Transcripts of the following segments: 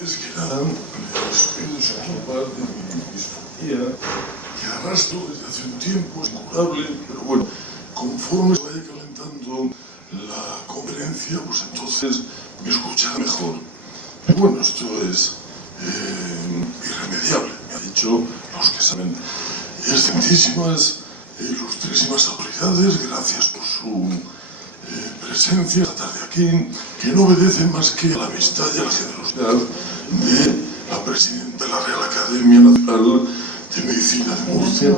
Antes que nada, les pido disculpas de mi disfonía, que arrastro desde hace un tiempo, es incurable, pero bueno, conforme se vaya calentando la conferencia, pues entonces me escuchará mejor. Pero bueno, esto es irremediable, me han dicho los que saben. Excelentísimas, ilustrísimas autoridades, gracias por su presencia esta tarde aquí, que no obedece más que a la amistad y a la generosidad de la presidenta de la Real Academia Nacional de Medicina de Murcia,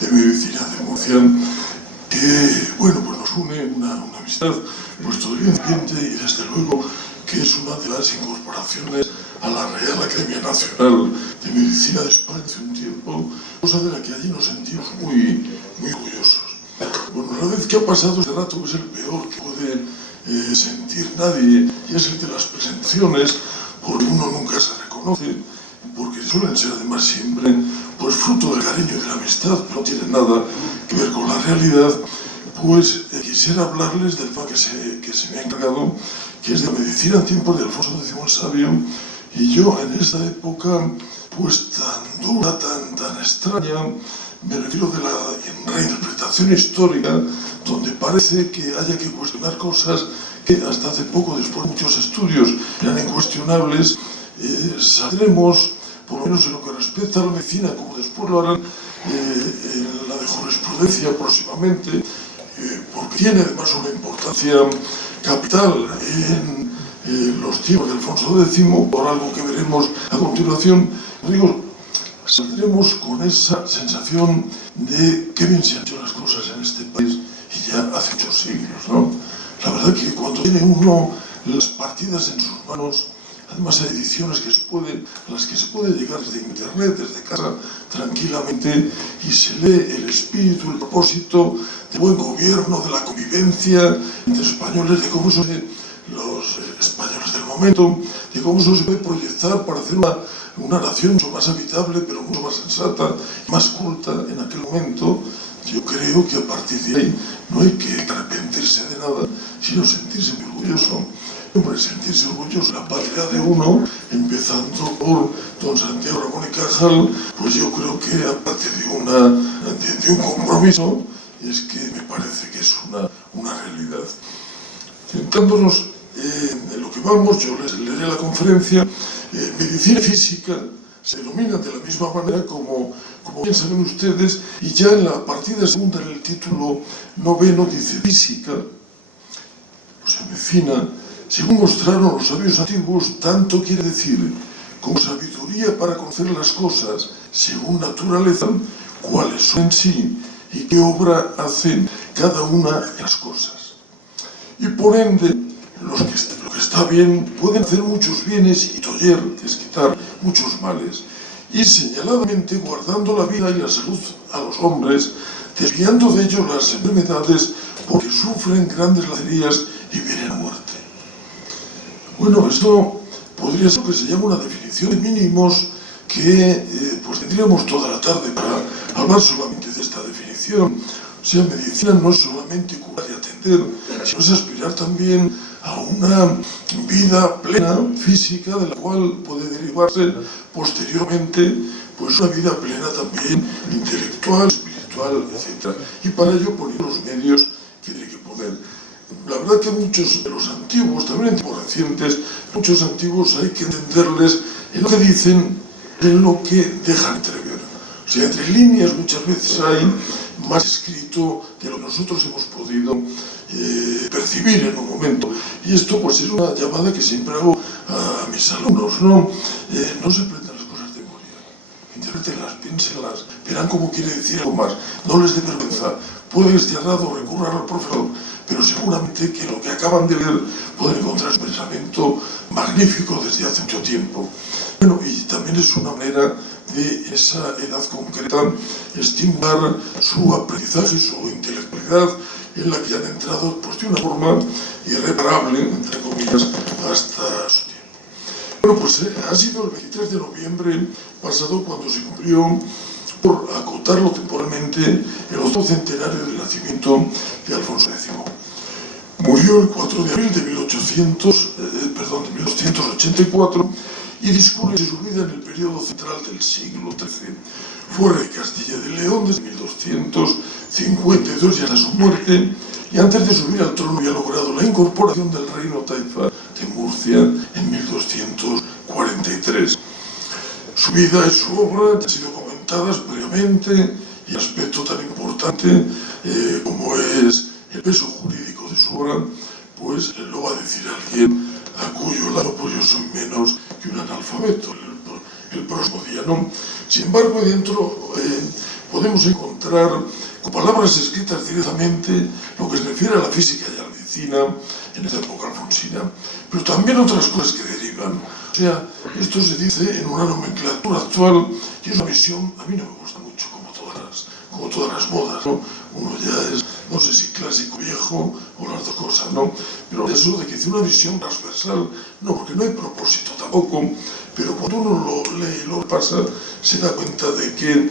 de Medicina de Murcia, que, bueno, pues nos une una amistad pues todavía incipiente y desde luego que es una de las incorporaciones a la Real Academia Nacional de Medicina de España hace un tiempo, cosa de la que allí nos sentimos muy orgullosos. Bueno, una vez que ha pasado este rato, que es el peor que puede sentir nadie, y es el de las presentaciones, porque uno nunca se reconoce, porque suelen ser además siempre pues fruto del cariño y de la amistad, no tiene nada que ver con la realidad, pues quisiera hablarles del tema que se me ha encargado, que es de la medicina en tiempos de Alfonso X el Sabio, y yo en esta época pues tan dura, tan extraña, me refiero de la reinterpretación histórica, donde parece que haya que cuestionar cosas que hasta hace poco, después de muchos estudios, eran incuestionables. Saldremos, por lo menos en lo que respecta a la medicina, como después lo harán en la de jurisprudencia próximamente, porque tiene además una importancia capital en los tiempos de Alfonso X, por algo que veremos a continuación. Digo, saldremos con esa sensación de qué bien se han hecho las cosas en este país y ya hace muchos siglos, ¿no? La verdad que cuando tiene uno las partidas en sus manos, además hay ediciones a las que se puede llegar desde internet, desde casa, tranquilamente, y se lee el espíritu, el propósito de buen gobierno, de la convivencia entre españoles, de cómo eso los españoles del momento, de cómo eso se puede proyectar para hacer una nación mucho más habitable, pero mucho más sensata, más culta en aquel momento. Yo creo que a partir de ahí no hay que arrepentirse de nada, sino sentirse muy orgulloso. Hombre, sentirse orgulloso de la patria de uno, empezando por don Santiago Ramón y Cajal, pues yo creo que aparte de un compromiso, es que me parece que es una realidad. Centrándonos en lo que vamos, yo les leeré la conferencia. Medicina física se denomina de la misma manera como bien saben ustedes, y ya en la partida segunda, en el título 9, dice física, o sea, medicina, según mostraron los sabios antiguos, tanto quiere decir como sabiduría para conocer las cosas según naturaleza, cuáles son en sí y qué obra hacen cada una de las cosas. Y por ende, lo que está bien pueden hacer muchos bienes y toller, que es quitar muchos males, y señaladamente guardando la vida y la salud a los hombres, desviando de ellos las enfermedades porque sufren grandes lacerías y vienen a muerte. Bueno, esto podría ser lo que se llama una definición de mínimos que pues tendríamos toda la tarde para hablar solamente de esta definición. O sea, medicina no es solamente curar y atender, sino es aspirar también a una vida plena, física, de la cual puede derivarse posteriormente pues una vida plena también intelectual, espiritual, etc. Y para ello poner los medios que tiene que poner. La verdad que muchos de los antiguos, también en tiempos recientes, muchos antiguos hay que entenderles en lo que dicen, en lo que dejan entrever. O sea, entre líneas muchas veces hay más escrito de lo que nosotros hemos podido percibir en un momento. Y esto pues es una llamada que siempre hago a mis alumnos, ¿no? No se aprendan las cosas de memoria, interpretenlas, piénsenlas, verán cómo quiere decir algo más, no les dé vergüenza. Puede estar errado, recurran al profesor, pero seguramente que lo que acaban de leer pueden encontrar un pensamiento magnífico desde hace mucho tiempo. Bueno, y también es una manera de esa edad concreta estimular su aprendizaje, su intelectualidad, en la que han entrado pues, de una forma irreparable, entre comillas, hasta su tiempo. Bueno, pues ha sido el 23 de noviembre pasado cuando se cumplió, por acotarlo temporalmente, el 8º centenario del nacimiento de Alfonso X. Murió el 4 de abril de 1800, 1284 y discurre su vida en el periodo central del siglo XIII. Fue rey de Castilla y de León desde 1252 y hasta su muerte, y antes de subir al trono había logrado la incorporación del reino taifa de Murcia en 1243. Su vida y su obra han sido comentadas previamente, y el aspecto tan importante como es el peso jurídico de su obra, pues lo va a decir alguien a cuyo lado pues yo soy menos que un analfabeto el próximo día, ¿no? Sin embargo, dentro podemos encontrar con palabras escritas directamente lo que se refiere a la física y a la medicina en esta época alfonsina, pero también otras cosas que derivan. O sea, esto se dice en una nomenclatura actual y es una visión, a mí no me gusta mucho, como todas las modas, ¿no? Uno ya es, no sé si clásico viejo o las dos cosas, ¿no? Pero eso de que tiene una visión transversal, no, porque no hay propósito tampoco, pero cuando uno lo lee y lo pasa, se da cuenta de que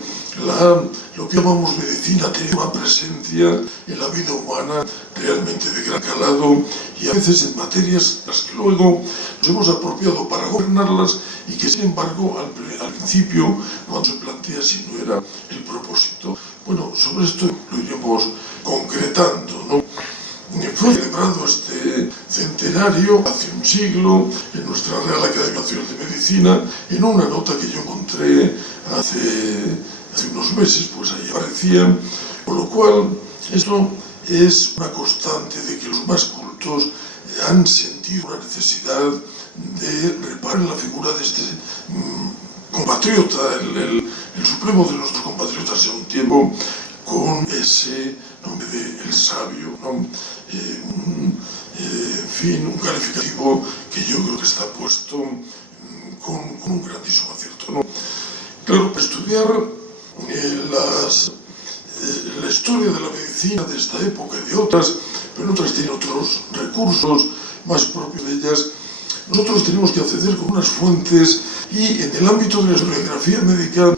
lo que llamamos medicina tiene una presencia en la vida humana realmente de gran calado, y a veces en materias las que luego nos hemos apropiado para gobernarlas y que sin embargo al principio, cuando se plantea si no era el propósito. Bueno, sobre esto lo iremos concretando, ¿no? Fue celebrado este centenario hace un siglo en nuestra Real Academia Nacional de Medicina, en una nota que yo encontré hace unos meses, pues ahí aparecía, con lo cual esto es una constante de que los más cultos han sentido una necesidad de reparar en la figura de este compatriota, el supremo de nuestros compatriotas en un tiempo, con ese nombre de el sabio, ¿no? En fin, un calificativo que yo creo que está puesto con un grandísimo acierto, ¿no? Claro, para estudiar la historia de la medicina de esta época y de otras, pero en otras tiene otros recursos más propios de ellas, nosotros tenemos que acceder con unas fuentes, y en el ámbito de la historiografía médica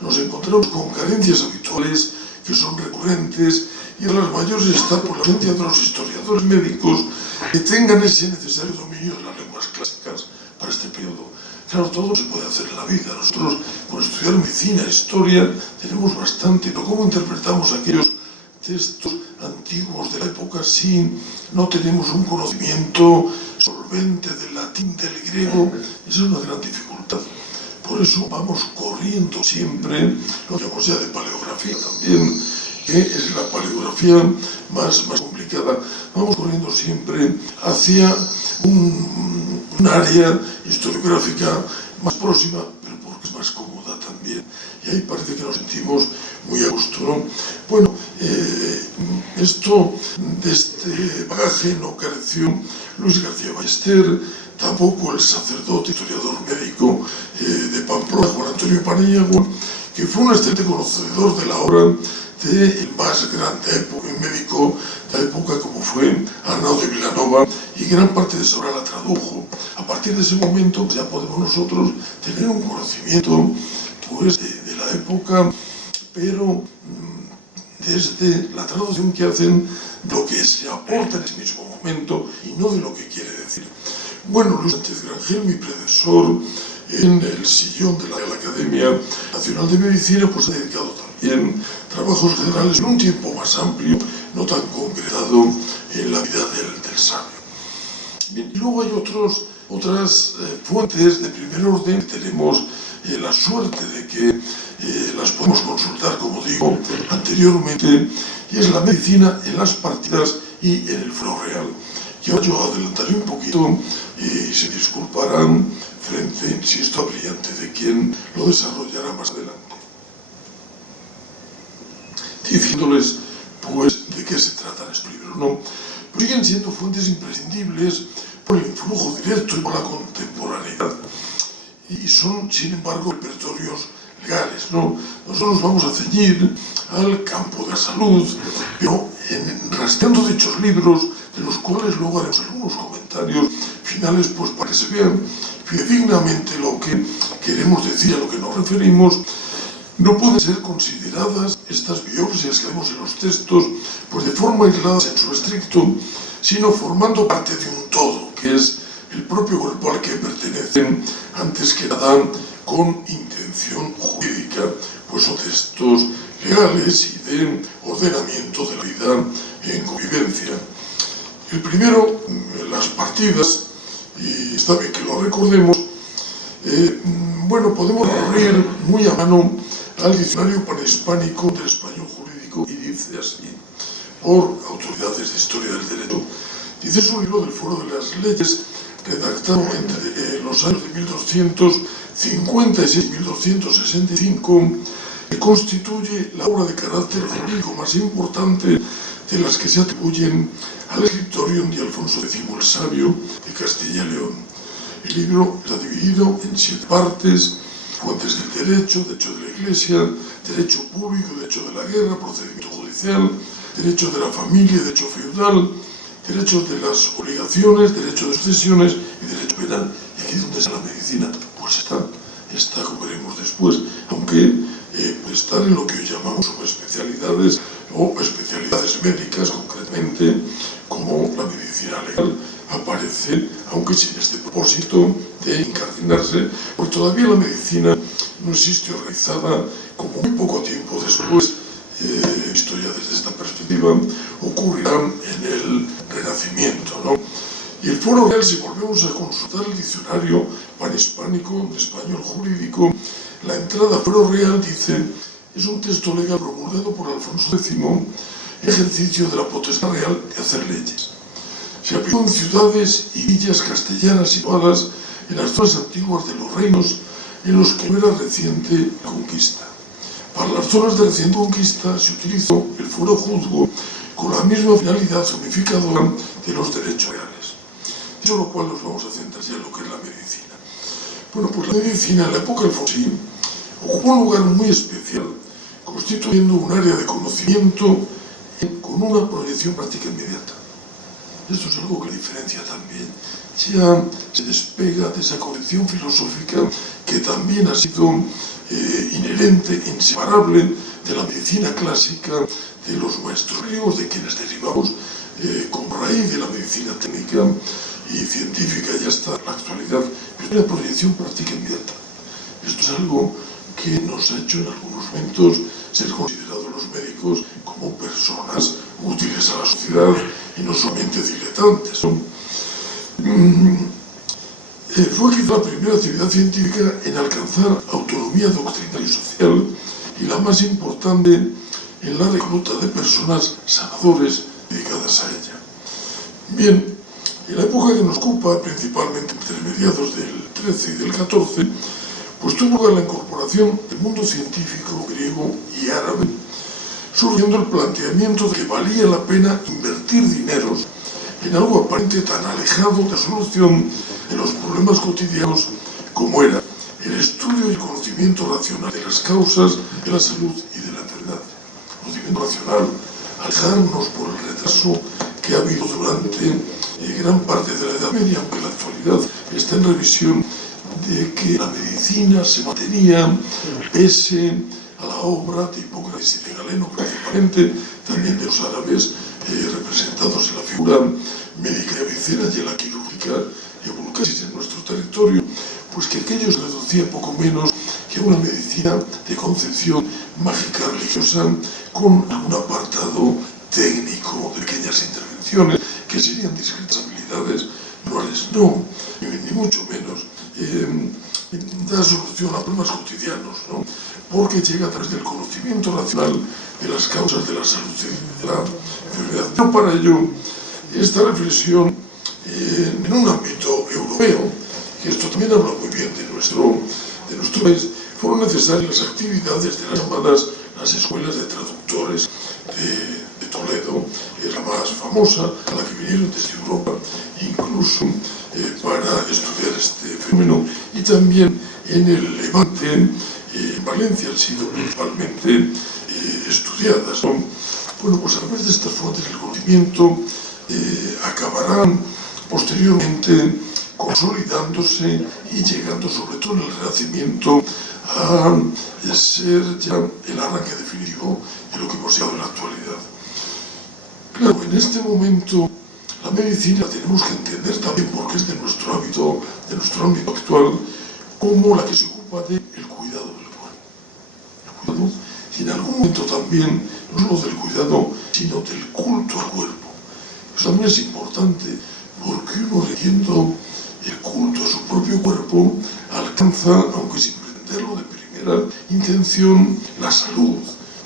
nos encontramos con carencias habituales que son recurrentes, y de las mayores está por la ausencia de los historiadores médicos que tengan ese necesario dominio de las lenguas clásicas para este periodo. Claro, todo se puede hacer en la vida. Nosotros, por estudiar medicina e historia, tenemos bastante, pero ¿cómo interpretamos aquellos textos antiguos de la época si no tenemos un conocimiento solvente del latín, del griego? Esa es una gran dificultad. Por eso vamos corriendo siempre, lo llamamos ya de paleografía también, que es la paleografía más complicada. Vamos corriendo siempre hacia un área historiográfica más próxima, pero porque es más cómoda también. Y ahí parece que nos sentimos muy a gusto, ¿no? Bueno, esto de este bagaje no careció Luis García Ballester, tampoco el sacerdote, historiador médico de Pamplona, Juan Antonio Paniagua, que fue un excelente conocedor de la obra del más grande médico de la época, como fue Arnau de Vilanova, y gran parte de esa obra la tradujo. A partir de ese momento ya podemos nosotros tener un conocimiento pues, de la época, pero desde la traducción que hacen de lo que se aporta en ese mismo momento y no de lo que quiere decir. Bueno, Luis Sánchez Grangel, mi predecesor en el sillón de la Real Academia Nacional de Medicina, pues ha dedicado también trabajos generales en un tiempo más amplio, no tan concretado en la vida del sabio. Bien, y luego hay otras fuentes de primer orden que tenemos la suerte de que las podemos consultar, como digo anteriormente, y es la medicina en las partidas y en el foro real. Yo adelantaré un poquito y se disculparán frente, insisto, a brillante de quien lo desarrollará más adelante. Diciéndoles, pues, de qué se tratan estos libros, ¿no? Pero siguen siendo fuentes imprescindibles por el influjo directo y por la contemporaneidad. Y son, sin embargo, repertorios legales, ¿no? Nosotros vamos a ceñir al campo de la salud, pero rastreando dichos libros, de los cuales luego haremos algunos comentarios finales, pues para que se vean fidedignamente lo que queremos decir, a lo que nos referimos. No pueden ser consideradas estas biopsias que vemos en los textos pues de forma aislada en su estricto, sino formando parte de un todo, que es el propio cuerpo al que pertenecen, antes que nada con intención jurídica, pues son textos legales y de ordenamiento de la vida en convivencia. El primero, las partidas, y está bien que lo recordemos, podemos recurrir muy a mano al diccionario panhispánico del español jurídico y dice así, por autoridades de historia del derecho. Dice, es un libro del Foro de las Leyes redactado entre los años de 1256 y 1265, que constituye la obra de carácter jurídico más importante de las que se atribuyen al escritorium de Alfonso X el Sabio de Castilla y León. El libro está dividido en 7 partes: fuentes del derecho de la Iglesia, derecho público, derecho de la guerra, procedimiento judicial, derecho de la familia, derecho feudal, derechos de las obligaciones, derecho de sucesiones y derecho penal. Y aquí es donde está la medicina, pues está como veremos después, aunque puede estar en lo que hoy llamamos subespecialidades o especialidades médicas, concretamente como la medicina legal aparece, aunque sin este propósito de incardinarse, porque todavía la medicina no existe organizada, como muy poco tiempo después, visto ya desde esta perspectiva, ocurrirá en el Renacimiento, ¿no? Y el Foro Real, si volvemos a consultar el diccionario panhispánico de español jurídico, la entrada Foro Real dice, es un texto legal promulgado por Alfonso X, ejercicio de la potestad real de hacer leyes. Se aplicó en ciudades y villas castellanas situadas en las zonas antiguas de los reinos en los que no era reciente la conquista. Para las zonas de reciente conquista se utilizó el fuero juzgo con la misma finalidad unificadora de los derechos reales. Dicho lo cual, nos vamos a centrar ya en lo que es la medicina. Bueno, pues la medicina en la época alfonsín ocupó un lugar muy especial, constituyendo un área de conocimiento con una proyección práctica inmediata. Esto es algo que la diferencia también. Ya se despega de esa concepción filosófica que también ha sido inherente, inseparable de la medicina clásica de los maestros griegos, de quienes derivamos como raíz de la medicina técnica y científica ya hasta la actualidad, pero la proyección práctica inmediata. Esto es algo que nos ha hecho en algunos momentos ser considerados los médicos como personas útiles a la sociedad y no solamente diletantes. Fue quizá la primera actividad científica en alcanzar autonomía doctrinal y social y la más importante en la recluta de personas sanadores dedicadas a ella. Bien, en la época que nos ocupa, principalmente entre mediados del 13 y del 14, pues tuvo lugar la incorporación del mundo científico griego y árabe, surgiendo el planteamiento de que valía la pena invertir dineros en algo aparente tan alejado de la solución de los problemas cotidianos como era el estudio y el conocimiento racional de las causas de la salud y de la enfermedad. Conocimiento racional, alejarnos por el retraso que ha habido durante gran parte de la Edad Media, aunque en la actualidad está en revisión, de que la medicina se mantenía pese a la obra de Hipócrates y de Galeno, principalmente, también de los árabes, representados en la figura médica de Avicena y en la quirúrgica de Vulcasis en nuestro territorio, pues que aquello se reducía poco menos que a una medicina de concepción mágica religiosa con algún apartado técnico de pequeñas intervenciones que serían discretas habilidades manuales. No, ni mucho menos. Da solución a problemas cotidianos, ¿no? Porque llega a través del conocimiento racional de las causas de la salud y de la enfermedad. Pero para ello, esta reflexión en un ámbito europeo, que esto también habla muy bien de nuestro país, fueron necesarias las actividades de las llamadas las escuelas de traductores de Toledo, es la más famosa, a la que vinieron desde Europa, incluso para estudiar este fenómeno, y también en el Levante, en Valencia han sido principalmente estudiadas, ¿no? Bueno, pues a través de estas fuentes del conocimiento acabarán posteriormente consolidándose y llegando, sobre todo en el Renacimiento, a ser ya el arranque definitivo de lo que hemos llegado en la actualidad. Claro, en este momento la medicina tenemos que entender también, porque es de nuestro ámbito actual, como la que se ocupa del cuidado del cuerpo. El cuidado, y en algún momento también, no solo del cuidado, sino del culto al cuerpo. Eso también es importante, porque uno riendo el culto a su propio cuerpo alcanza, aunque sin pretenderlo de primera intención, la salud.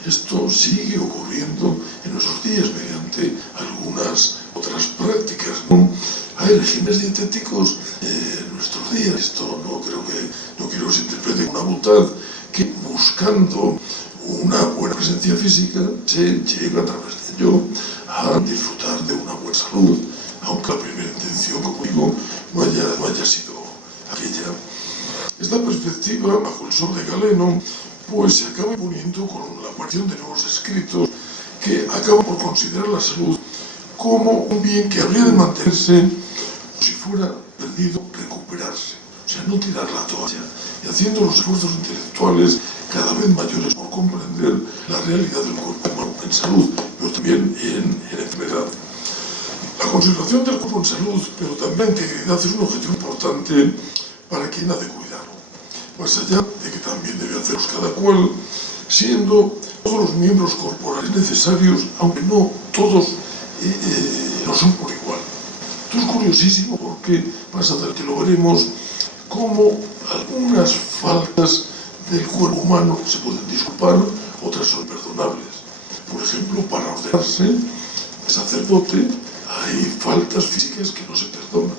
Esto sigue ocurriendo en nuestros días mediante algunas otras prácticas, ¿no? Hay regímenes dietéticos en nuestros días. Esto no quiero que se interprete como una bondad, que buscando una buena presencia física se llega a través de ello a disfrutar de una buena salud, aunque la primera intención, como digo, no haya sido aquella. Esta perspectiva, bajo el sol de Galeno, pues se acaba imponiendo con la aparición de nuevos escritos que acaban por considerar la salud como un bien que habría de mantenerse, si fuera perdido, recuperarse. O sea, no tirar la toalla, y haciendo los esfuerzos intelectuales cada vez mayores por comprender la realidad del cuerpo humano en salud, pero también en enfermedad. La conservación del cuerpo en salud, pero también la integridad, es un objetivo importante para quien ha de cuidarlo. Más allá de que también debe hacerlos cada cual, siendo todos los miembros corporales necesarios, aunque no todos no son por igual. Esto es curiosísimo porque más adelante lo veremos, como algunas faltas del cuerpo humano se pueden disculpar, otras son imperdonables. Por ejemplo, para ordenarse de sacerdote hay faltas físicas que no se perdonan,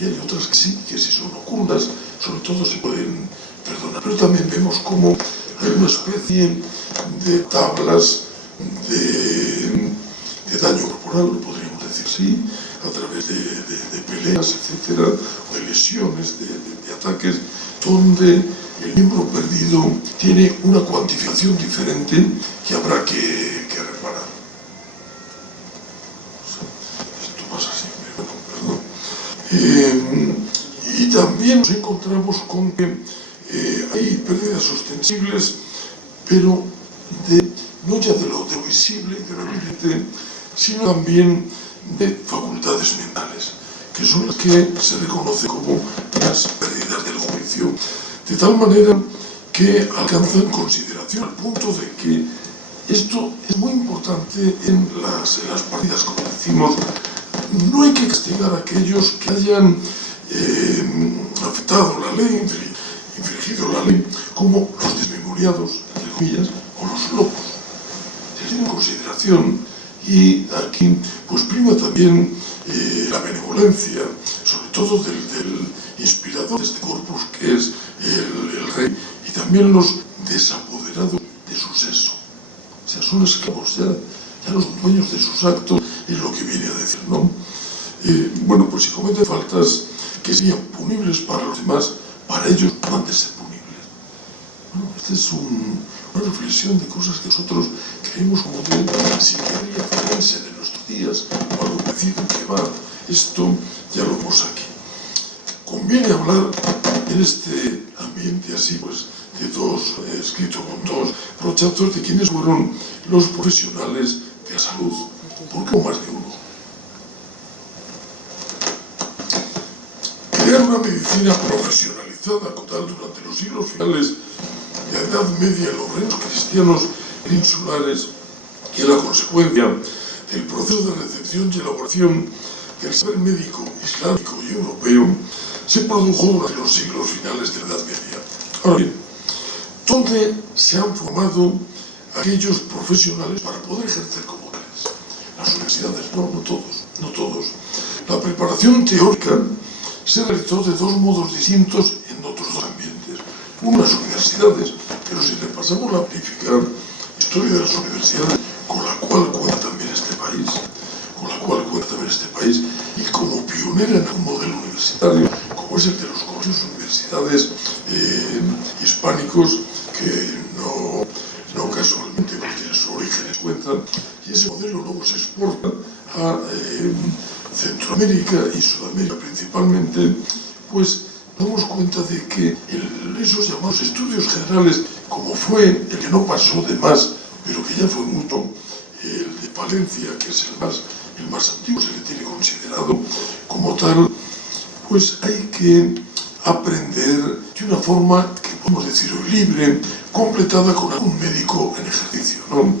y hay otras que sí, que si son ocultas, sobre todo se pueden perdonar. Pero también vemos como hay una especie de tablas de daño corporal, lo podríamos decir así, a través de peleas, etcétera, o de lesiones, de ataques, donde el miembro perdido tiene una cuantificación diferente que habrá que reparar. Esto pasa siempre, perdón. Y también nos encontramos con que hay pérdidas ostensibles, pero no ya de lo visible y de lo evidente, sino también de facultades mentales, que son las que se reconocen como las pérdidas del juicio, de tal manera que alcanzan consideración al punto de que esto es muy importante en las partidas, como decimos. No hay que castigar a aquellos que hayan afectado la ley, infringido la ley, como los desmemoriados, entre comillas, o los locos. Se tiene en consideración, y aquí pues prima también la benevolencia, sobre todo del inspirador de este corpus, que es el rey, y también los desapoderados de su seso. O sea, son esclavos, ya los dueños de sus actos, es lo que viene a decir, ¿no? Bueno, pues si cometen faltas que serían punibles para los demás, para ellos no han de ser punibles. Bueno, esta es una reflexión de cosas que nosotros creemos como de psiquiatría forense de nuestros días, o algo parecido que va. Esto ya lo vemos aquí. Conviene hablar en este ambiente así, pues, de dos, escrito con dos brochazos, de quienes fueron los profesionales de la salud, porque no más de uno. Crear una medicina profesionalizada como tal durante los siglos finales de la Edad Media en los reinos cristianos peninsulares, y la consecuencia del proceso de recepción y elaboración del saber médico islámico y europeo se produjo durante los siglos finales de la Edad Media. Ahora bien, ¿dónde se han formado aquellos profesionales para poder ejercer como tales? Las universidades, no todos. La preparación teórica se realizó de dos modos distintos en otros dos ambientes. Unas universidades, pero si repasamos la magnífica historia de las universidades, con la cual cuenta también este país, y como pionera en un modelo universitario, como es el de los colegios universidades hispánicos, que no casualmente, porque sus orígenes cuentan, y ese modelo luego se exporta a Centroamérica y Sudamérica principalmente, pues damos cuenta de que esos llamados estudios generales, como fue el que no pasó de más, pero que ya fue mucho, el de Palencia, que es el más el más antiguo, se le tiene considerado como tal, pues hay que aprender de una forma que podemos decir hoy libre, completada con algún médico en ejercicio, ¿no?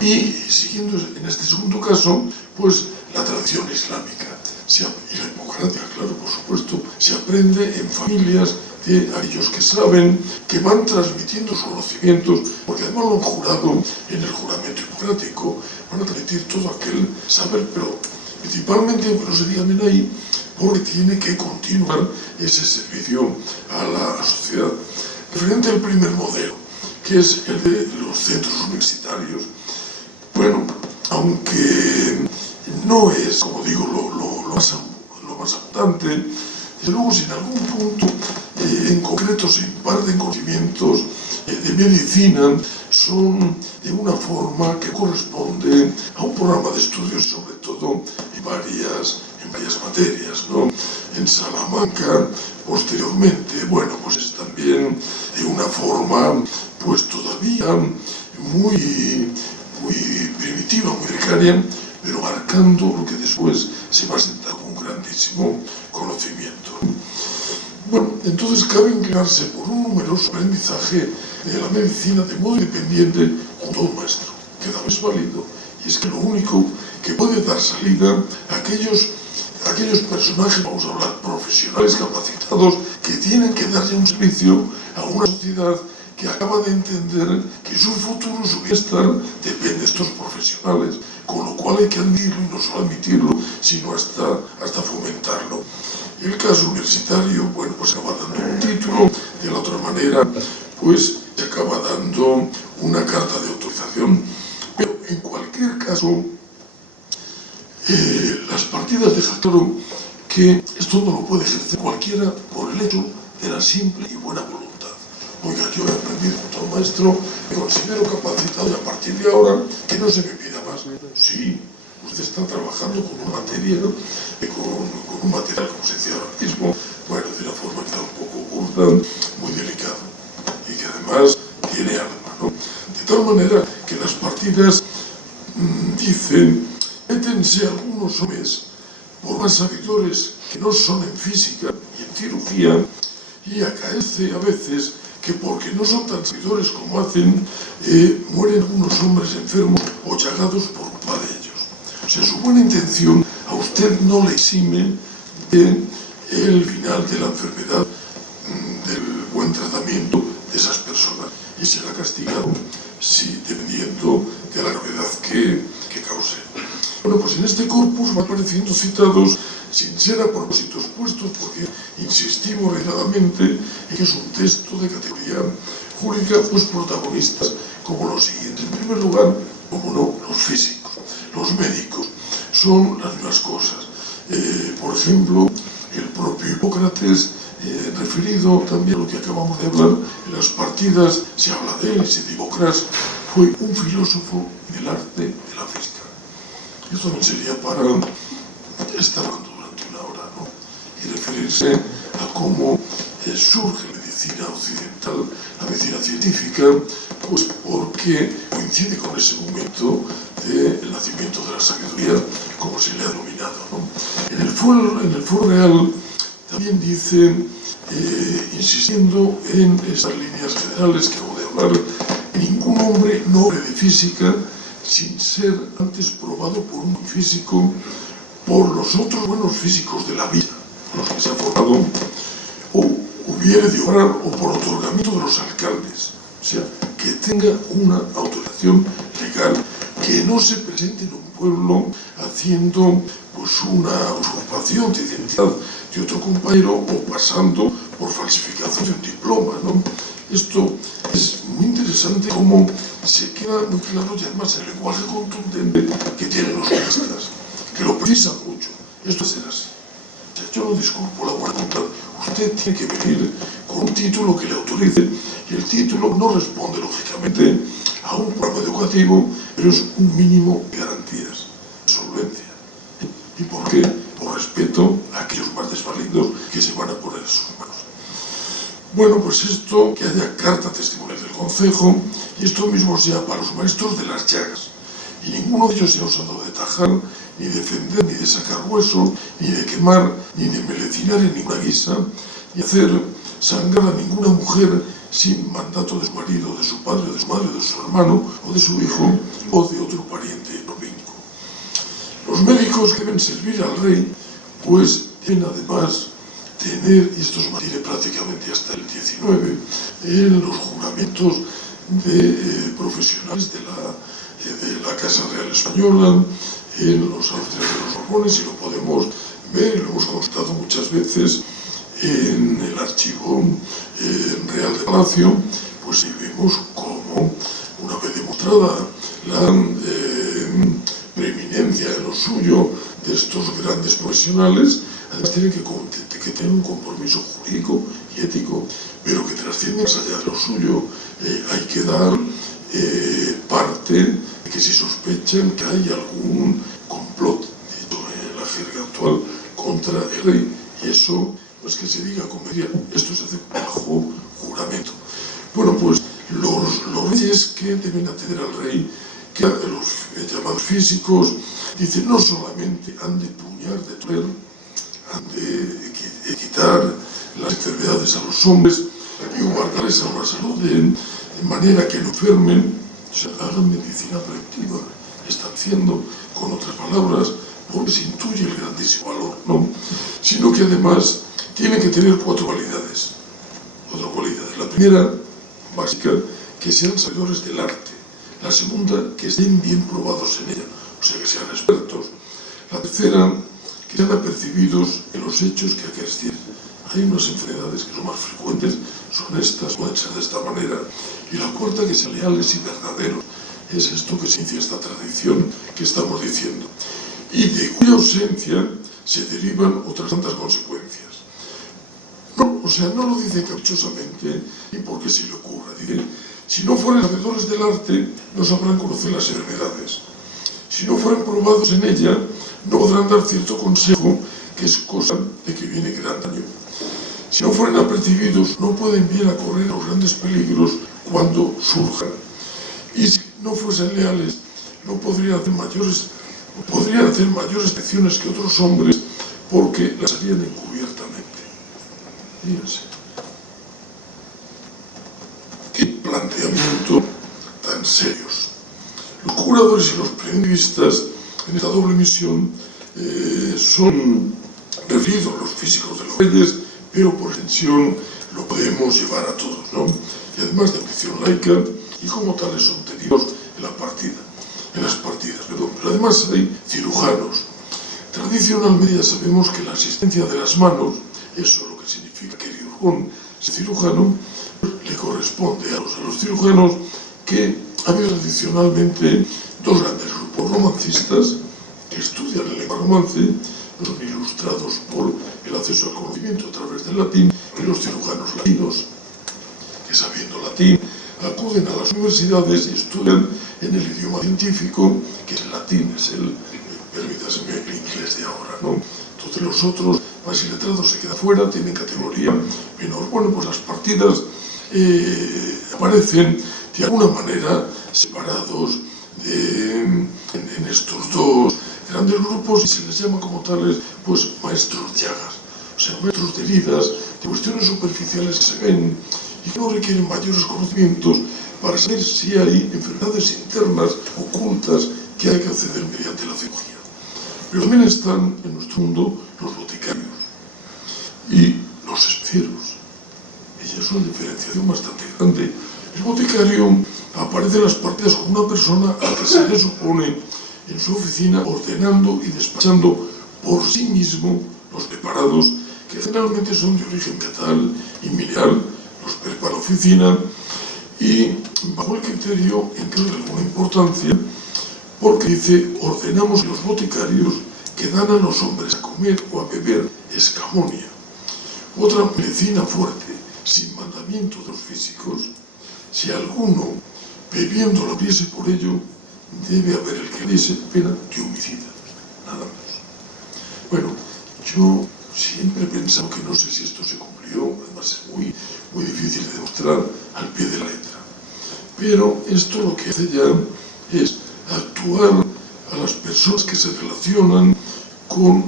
Y siguiendo en este segundo caso, pues la tradición islámica y la hipocrática, claro, por supuesto, se aprende en familias de aquellos que saben, que van transmitiendo sus conocimientos, porque además lo han jurado en el juramento hipocrático, van a transmitir todo aquel saber, pero principalmente, aunque no se diga bien ahí, porque tiene que continuar ese servicio a la sociedad. Referente al primer modelo, que es el de los centros universitarios, bueno, aunque no es, como digo, lo más abundante, desde luego si en algún punto en concreto se imparten conocimientos de medicina, son de una forma que corresponde a un programa de estudios, sobre todo en varias materias, ¿no? En Salamanca, posteriormente, bueno, pues es también de una forma, pues todavía muy primitiva, muy precaria, pero marcando lo que después se va a sentar con un grandísimo conocimiento. Bueno, entonces cabe inclinarse por un numeroso aprendizaje de la medicina de modo independiente junto a un maestro, que también es válido, y es que lo único que puede dar salida a aquellos personajes, vamos a hablar, profesionales capacitados, que tienen que darle un servicio a una sociedad que acaba de entender que su futuro, su bienestar, depende de estos profesionales, con lo cual hay que admitirlo y no solo admitirlo, sino hasta fomentarlo. El caso universitario, bueno, pues se acaba dando un título, de la otra manera, pues se acaba dando una carta de autorización, pero en cualquier caso, las partidas dejan claro que esto no lo puede ejercer cualquiera por el hecho de la simple y buena voluntad. Oiga, yo he aprendido junto a un maestro, me considero capacitado y a partir de ahora que no se me pida más. Sí, usted está trabajando con una materia, ¿no? con un material, como se decía ahora mismo, bueno, de una forma que está un poco burda, muy delicado, y que además tiene alma, ¿no? De tal manera que las partidas dicen, métense algunos hombres por más sabidores que no son en física y en cirugía, y acaece a veces que porque no son tan sabidores como hacen, mueren algunos hombres enfermos o llagados por culpa de ellos. O sea, su buena intención a usted no le exime del final de la enfermedad, del buen tratamiento de esas personas. Y será castigado, sí, dependiendo de la gravedad que cause. Bueno, pues en este corpus van apareciendo citados, sin ser a propósito expuestos, porque insistimos reiteradamente en que es un texto de categoría jurídica, pues protagonistas como los siguientes. En primer lugar, como no, los físicos, los médicos, son las mismas cosas. Por ejemplo, el propio Hipócrates, referido también a lo que acabamos de hablar, en las partidas se habla de él, se dice Hipócrates fue un filósofo del arte de la física. Esto también sería para estar hablando durante una hora, ¿no? Y referirse a cómo surge la medicina occidental, la medicina científica, pues porque coincide con ese momento del nacimiento de la sabiduría, como se le ha denominado, ¿no? En el foro real también dice, insistiendo en estas líneas generales que acabo de hablar, ningún hombre noble de física sin ser antes probado por un físico, por los otros buenos físicos de la vida, los que se ha formado, o hubiere de obrar o por otorgamiento de los alcaldes. O sea, que tenga una autorización legal, que no se presente en un pueblo haciendo pues una usurpación de identidad de otro compañero o pasando por falsificación de un diploma, ¿no? Esto es muy interesante cómo se queda muy claro y además el lenguaje contundente que tienen los juristas, que lo precisan mucho. Esto es así. Yo no disculpo la buena voluntad. Usted tiene que venir con un título que le autorice y el título no responde lógicamente a un programa educativo, pero es un mínimo de garantías, de solvencia. ¿Y por qué? Por respeto a aquellos más desvalidos que se van a poner en sus manos. Bueno, pues esto, que haya carta testimonial del concejo, y esto mismo sea para los maestros de las llagas. Y ninguno de ellos se ha osado de tajar ni defender, ni de sacar hueso, ni de quemar, ni de melecinar en ninguna guisa, ni hacer sangrar a ninguna mujer sin mandato de su marido, de su padre, de su madre, de su hermano, o de su hijo, o de otro pariente novinco. Los médicos que deben servir al rey, pues deben además tener, y esto se mantiene prácticamente hasta el 19, en los juramentos de profesionales de la Casa Real Española, en los austrias de los Borbones, y lo podemos ver, lo hemos constatado muchas veces en el archivo real de Palacio, pues vemos como, una vez demostrada la preeminencia en lo suyo de estos grandes profesionales, además tienen que tener un compromiso jurídico y ético, pero que trasciende más allá de lo suyo. Hay que dar parte de que si sospechan que hay algún complot, dicho en la jerga actual, contra el rey, y eso no es que se diga como diría, esto se hace bajo juramento. Bueno, pues los reyes que deben atender al rey, que los llamados físicos, dicen no solamente han de puñar, de toler, han de quitar las enfermedades a los hombres y guardarles a una salud de manera que no enfermen, o sea, hagan medicina preventiva, están haciendo, con otras palabras, porque se intuye el grandísimo valor, ¿no? Sino que además tienen que tener cuatro cualidades. La primera, básica, que sean sabedores del arte. La segunda, que estén bien probados en ella, o sea, que sean expertos. La tercera, que sean apercibidos en los hechos que acaecen. Hay unas enfermedades que son más frecuentes, son estas, pueden ser de esta manera. Y la cuarta, que sean leales y verdaderos. Es esto que se inicia esta tradición que estamos diciendo. Y de cuya ausencia se derivan otras tantas consecuencias. No, o sea, no lo dice caprichosamente y porque se le ocurra. Dice, si no fueran sabedores del arte, no sabrán conocer las enfermedades. Si no fueran probados en ella, no podrán dar cierto consejo, que es cosa de que viene gran daño. Si no fueran apercibidos, no pueden bien acorrer a los grandes peligros cuando surjan. Y si no fuesen leales, no podrían hacer mayores acciones que otros hombres, porque las harían encubiertamente. Fíjense. Qué planteamiento tan serios. Los curadores y los primitivistas en esta doble misión son referidos a los físicos de los reyes, pero por extensión lo podemos llevar a todos, ¿no? Y además de audición laica, y como tales son tenidos en las partidas, pero además hay cirujanos. Tradicionalmente ya sabemos que la asistencia de las manos, eso es lo que significa que cirujano, cirujano, le corresponde a los cirujanos, que ha habido tradicionalmente dos grandes grupos romancistas que estudian el lenguaje romance, son ilustrados por el acceso al conocimiento a través del latín, y los cirujanos latinos, que sabiendo latín, acuden a las universidades y estudian en el idioma científico, que es el latín, es permítaseme, el inglés de ahora, ¿no? Entonces los otros, más iletrados, se quedan fuera, tienen categoría menor. Bueno, pues las partidas aparecen de alguna manera separados en estos dos grandes grupos, y se les llama como tales, pues maestros llagas, o sea, maestros de heridas, de cuestiones superficiales que se ven y que no requieren mayores conocimientos para saber si hay enfermedades internas ocultas que hay que acceder mediante la cirugía. Pero también están en nuestro mundo los boticarios y los especieros. Y es una diferenciación bastante grande. El boticario aparece en las partidas como una persona a la que se le supone en su oficina ordenando y despachando por sí mismo los preparados, que generalmente son de origen vegetal y mineral, los prepara la oficina, y bajo el criterio, en caso de alguna importancia, porque dice, ordenamos a los boticarios que dan a los hombres a comer o a beber escamonia, otra medicina fuerte, sin mandamiento de los físicos. Si alguno bebiendo lo piese por ello, debe haber el que diese pena de homicida, nada más. Bueno, yo siempre he pensado que no sé si esto se cumplió, además es muy difícil de demostrar al pie de la letra. Pero esto lo que hace ya es actuar a las personas que se relacionan con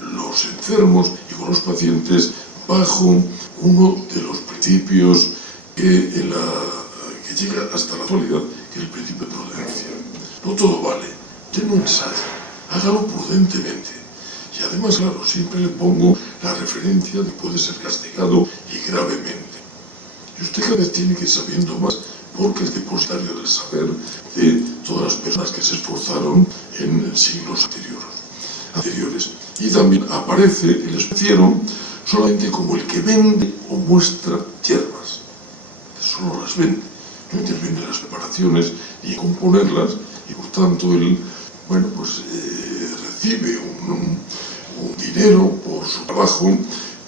los enfermos y con los pacientes bajo uno de los principios que llega hasta la actualidad, que es el principio de prudencia. No todo vale, usted no ensaye, hágalo prudentemente. Y además, claro, siempre le pongo la referencia de que puede ser castigado y gravemente. Y usted cada vez tiene que ir sabiendo más, porque es depositario del saber de todas las personas que se esforzaron en siglos anteriores. Y también aparece el especiero solamente como el que vende o muestra hierbas. Solo las vende, no interviene en las preparaciones ni en componerlas, y por tanto él, recibe un dinero por su trabajo,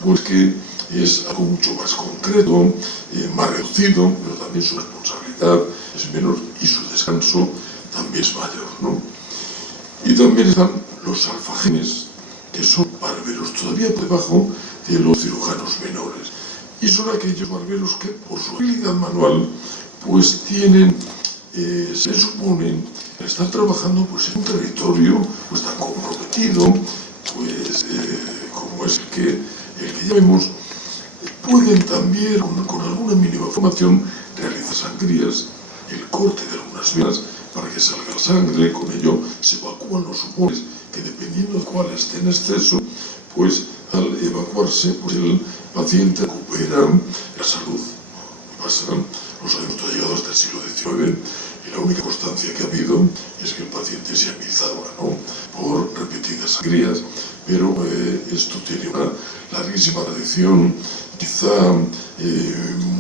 pues que es algo mucho más concreto, más reducido, pero también su responsabilidad es menor y su descanso también es mayor, ¿no? Y también están los alfajenes, que son barberos todavía por debajo de los cirujanos menores. Y son aquellos barberos que por su habilidad manual pues tienen, se supone, estar trabajando pues en un territorio pues tan comprometido, pues como es el que ya vemos. Pueden también, con alguna mínima formación, realizar sangrías, el corte de algunas venas para que salga la sangre. Con ello se evacúan los humores que, dependiendo de cuál esté en exceso, pues al evacuarse, pues el paciente recupera la salud. Pasan los años, ha llegado hasta el siglo XIX, y la única constancia que ha habido es que el paciente se amizaba, ¿no?, por repetidas sangrías. Pero esto tiene una larguísima tradición, quizá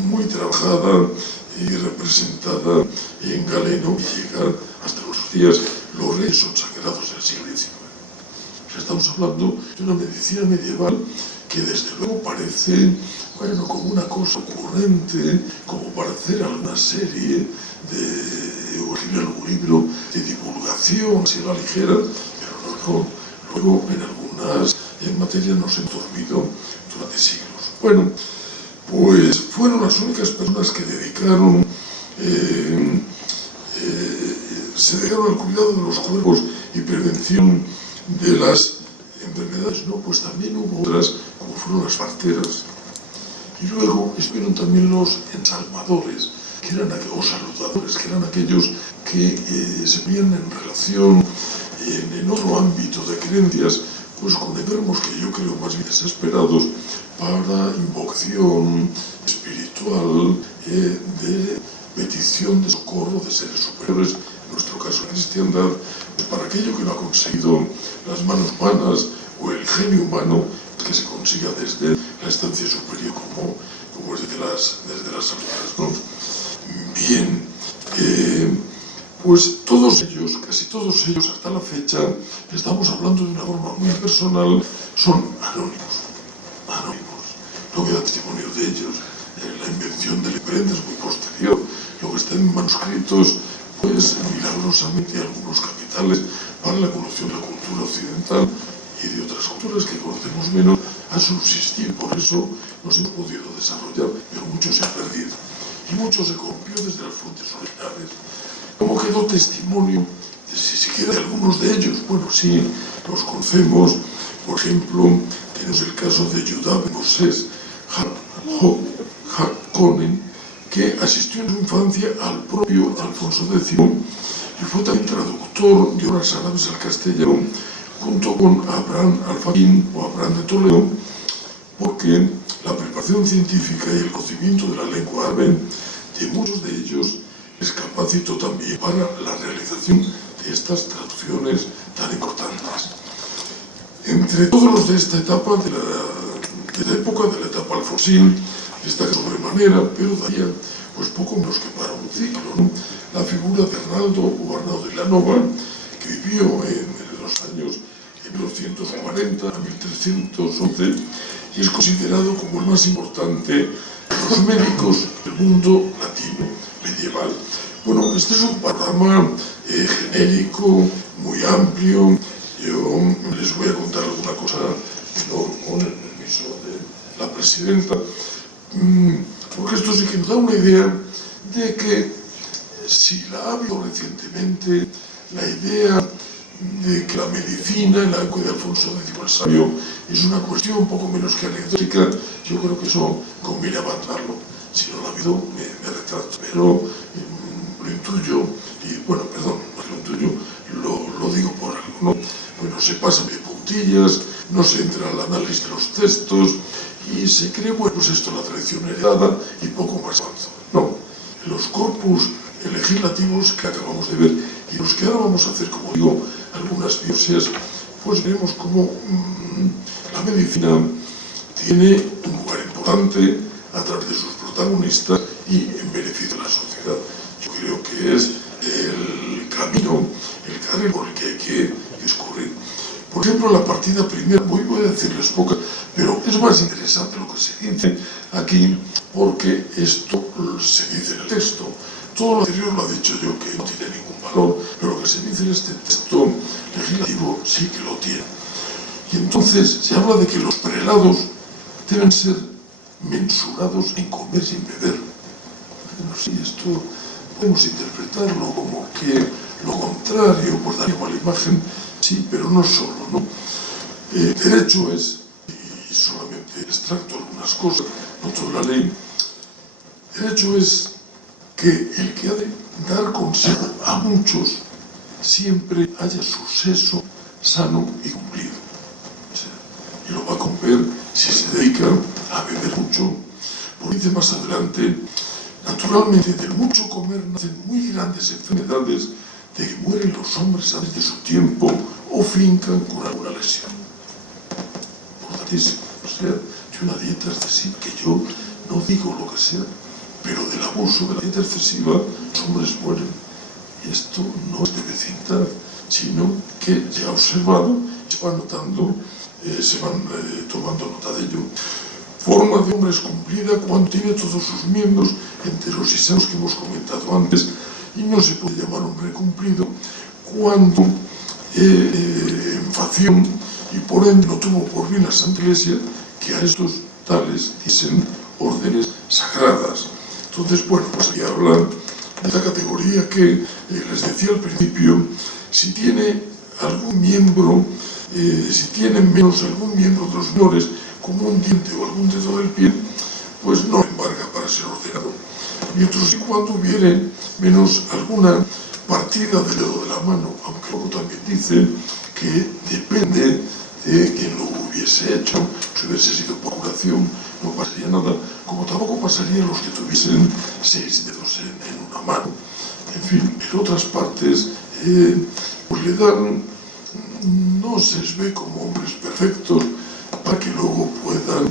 muy trabajada y representada en Galeno, y llega hasta nuestros días. Los reyes son sagrados del siglo XIX. Estamos hablando de una medicina medieval que desde luego parece, como una cosa ocurrente, como para hacer alguna serie o escribir algún libro de divulgación, así a la ligera, pero no. Luego en algunas materias nos hemos dormido durante siglos. Bueno, pues fueron las únicas personas que se dedicaron al cuidado de los cuerpos y prevención de las enfermedades, ¿no? Pues también hubo otras, como fueron las parteras. Y luego estuvieron también los ensalmadores, o saludadores, que eran aquellos que se veían en relación en otro ámbito de creencias, pues con enfermos que yo creo más bien desesperados, para invocación espiritual, de petición de socorro de seres superiores, en nuestro caso la cristiandad, pues para aquello que no ha conseguido las manos humanas o el genio humano, que se consiga desde la estancia superior, como es desde las alturas, ¿no? Bien, pues todos ellos, casi todos ellos, hasta la fecha, estamos hablando de una forma muy personal, son anónimos. No queda testimonio de ellos. La invención de la imprenta es muy posterior. Lo que está en manuscritos, pues milagrosamente algunos capitales para la evolución de la cultura occidental y de otras culturas que conocemos menos, han subsistido. Por eso nos hemos podido desarrollar, pero mucho se ha perdido. Y mucho se corrompió desde las fuentes originales. ¿Cómo quedó testimonio de si siquiera de algunos de ellos? Bueno, sí, los conocemos. Por ejemplo, tenemos el caso de Judá ben Moses Hakonen, que asistió en su infancia al propio Alfonso X y fue también traductor de obras árabes al castellano, junto con Abraham Alfaquín o Abraham de Toledo, porque la preparación científica y el conocimiento de la lengua árabe de muchos de ellos les capacitó también para la realización de estas traducciones tan importantes. Entre todos los de esta etapa, de la época de la etapa alfonsín, destaca sobremanera, pero daría pues poco menos que para un ciclo, ¿no?, la figura de Arnaldo de Vilanova, que vivió en los años 1940 a 1311 y es considerado como el más importante de los médicos del mundo latino medieval. Bueno, este es un panorama genérico, muy amplio. Yo les voy a contar alguna cosa, con el permiso de la presidenta, porque esto sí que nos da una idea de que si la ha habido recientemente la idea de que la medicina en la época de Alfonso X el Sabio es una cuestión un poco menos que anecdótica, yo creo que eso conviene abandonarlo. Si no lo ha habido, me retrato, pero lo intuyo, y bueno, perdón, lo intuyo, lo digo por algo, ¿no? Bueno, se pasan de puntillas, no se entra al análisis de los textos y se cree, bueno, pues esto es la tradición heredada y poco más avanzado. No, los corpus legislativos que acabamos de ver y los que ahora vamos a hacer, como digo, algunas biopsias, pues veremos cómo la medicina tiene un lugar importante a través de sus protagonistas y en beneficio de la sociedad. Yo creo que es el camino, el carril por el que hay que discurrir. Por ejemplo, la partida primera, voy a decirles pocas, pero es más interesante lo que se dice aquí, porque esto se dice en el texto. Todo lo anterior lo ha dicho yo, que no tiene ningún valor, pero lo que se dice en este texto legislativo sí que lo tiene. Y entonces se habla de que los prelados deben ser mensurados en comer sin beber. No sé, esto podemos interpretarlo como que lo contrario, por dar igual imagen, sí, pero no solo, ¿no? Derecho es, y solamente extracto algunas cosas, no toda la ley, derecho es que el que ha de dar consejo a muchos siempre haya su seso sano y cumplido. O sea, y lo va a comer si se dedica a beber mucho. Por dice más adelante, naturalmente del mucho comer nacen muy grandes enfermedades de que mueren los hombres antes de su tiempo o fincan con alguna lesión. Importantísimo. O sea, de una dieta excesiva, que yo no digo lo que sea, pero del abuso de la dieta excesiva los hombres mueren. Y esto no es de vecindad, sino que se ha observado, se va notando, se van tomando nota de ello. Forma de hombres cumplida cuando tiene todos sus miembros enteros y sanos que hemos comentado antes, y no se puede llamar hombre cumplido cuando en facción y por ende no tuvo por bien la Santa Iglesia que a estos tales diesen órdenes sagradas. Entonces, bueno, pues aquí hablan de esta categoría que les decía al principio, si tiene algún miembro, si tiene menos algún miembro de los menores, como un diente o algún dedo del pie, pues no embarga para ser ordenado. Mientras y cuando hubiere menos alguna partida del dedo de la mano, aunque luego también dice que depende de quien lo hubiese hecho, si hubiese sido por curación, no pasaría nada, como tampoco pasaría los que tuviesen 6 dedos en una mano. En fin, en otras partes, pues le dan, no se les ve como hombres perfectos para que luego puedan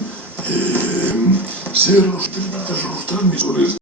ser los intérpretes o los transmisores